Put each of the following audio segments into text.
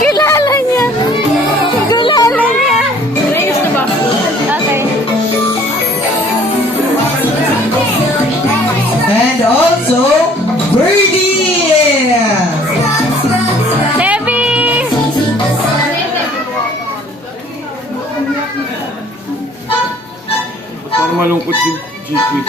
Kilala niya. Kilala niya. Okay. And also, Birdie! Debbie! Parang malungkot si Gigi.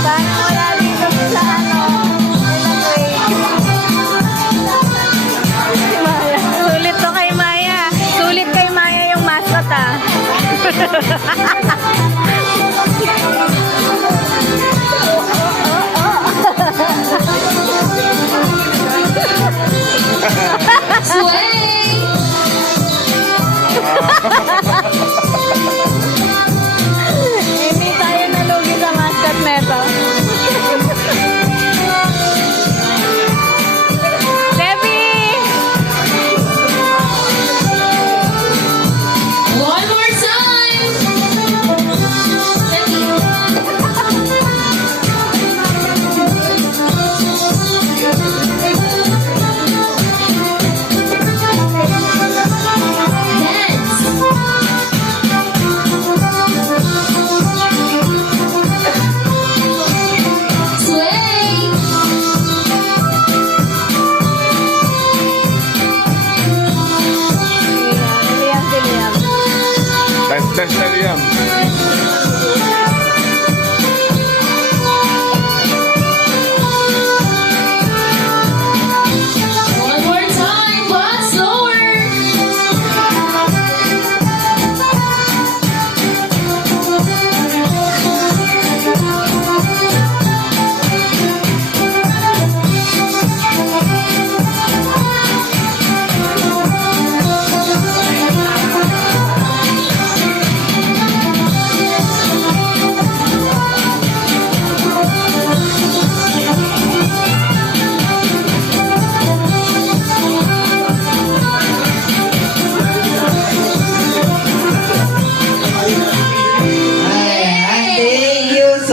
Parang wala dito sa ano. Si Maya. Sulit to kay Maya. Sulit kay Maya yung mascot ah. Hindi tayo nalugi sa mascot neto. Debbie! One more time. Dance. Sway. Liam, si Liam. Dance na Liam.